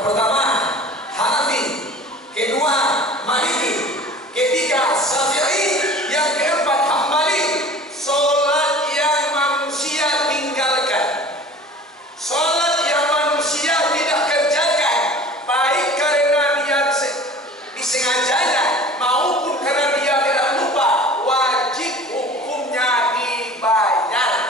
Yang pertama Hanafi, kedua Maliki, ketiga Syafi'i, yang keempat Hambali. Sholat yang manusia tinggalkan, sholat yang manusia tidak kerjakan, baik karena dia disengajanya maupun karena dia tidak lupa, wajib hukumnya dibayar.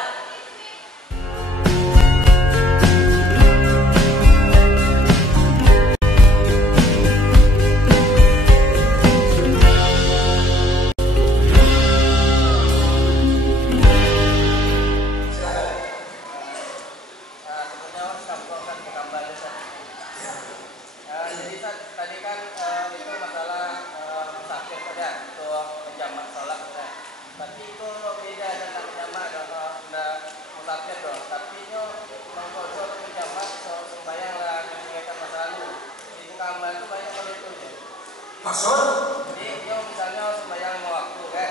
Maksud? Jadi misalnya sembahyang lima waktu kan.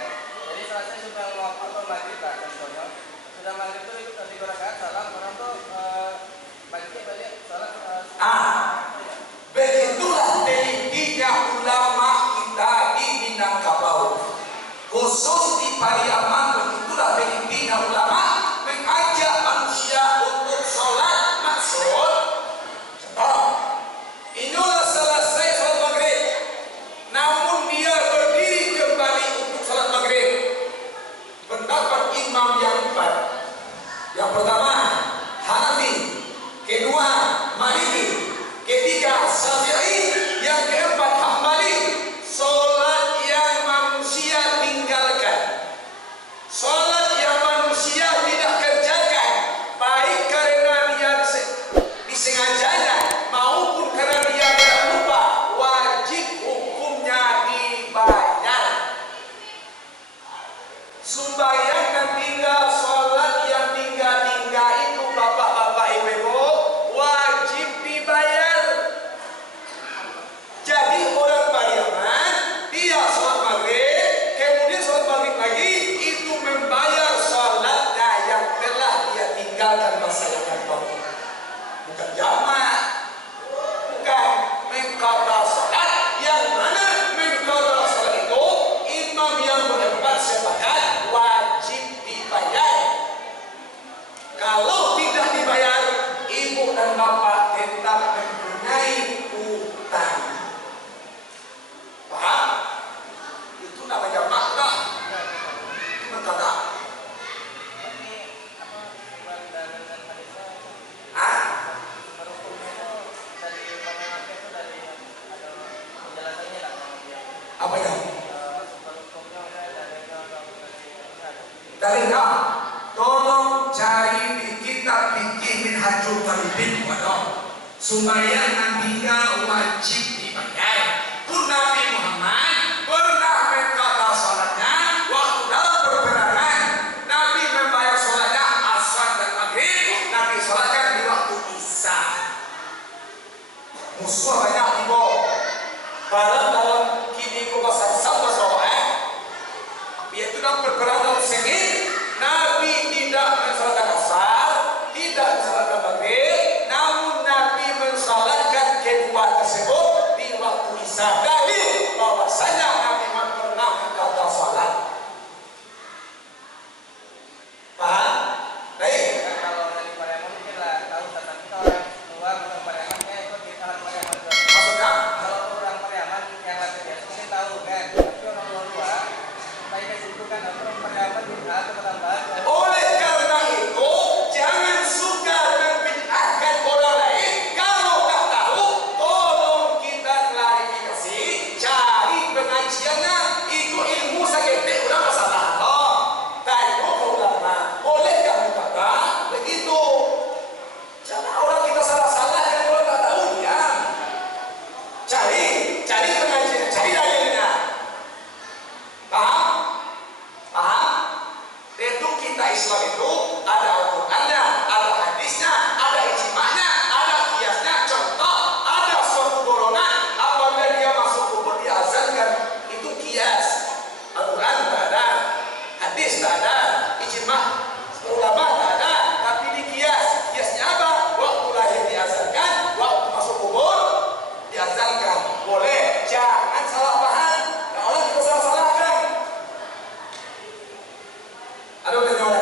Jadi selesai sembahyang lima waktu atau maghrib lah contohnya. Sudah maghrib itu 3 rakaat salam, orang tuh balik salat. Begitulah telitinya ulama kita di Minangkabau, khusus di Pariaman. Begitulah telitinya ulama mengajak manusia untuk sholat. Maksud contoh, inilah selesai sholat maghrib, namun dia berdiri kembali untuk sholat maghrib. Pendapat imam yang empat. Yang pertama Hanafi, kedua Maliki, ketiga Syafi'i, yang keempat Hambali. Sholat yang manusia tinggalkan, sholat yang manusia tidak kerjakan, baik karena dia disengajanya maupun karena dia tidak lupa, wajib hukumnya dibayar. Sembahyang dan tinggal, sholat yang tinggal-tinggal itu bapak-bapak ibu-ibu wajib dibayar. Jadi orang Pariaman dia sholat maghrib, kemudian sholat maghrib lagi, itu membayar sholatnya yang telah dia tinggalkan masa yang lalu. Bukan jamak, bukan mengqadha sholat, yang mana mengqadha sholat itu imam yang berempat sepakat wajib dibayar. Kalau tidak dibayar, ibu dan bapak tetap mempunyai utang. Paham? Itu namanya makna. Mengqadha. Apa ya? Dari tolong cari di kitab fikih Minhajul Talibin wadah. Sembahyang nantinya wajib dibayar. Pun Nabi Muhammad pernah mengqadha salatnya waktu dalam perperangan. Nabi membayar salatnya asar dan maghrib, Nabi salatkan di waktu isya. Musuh banyak ibu. Barang dalam kini ku pasal sama yaitu dalam perperangan sengit, Nabi tidak mensalatkan asar, tidak mensalatkan maghrib, namun Nabi mensalatkan kedua tersebut Ada udah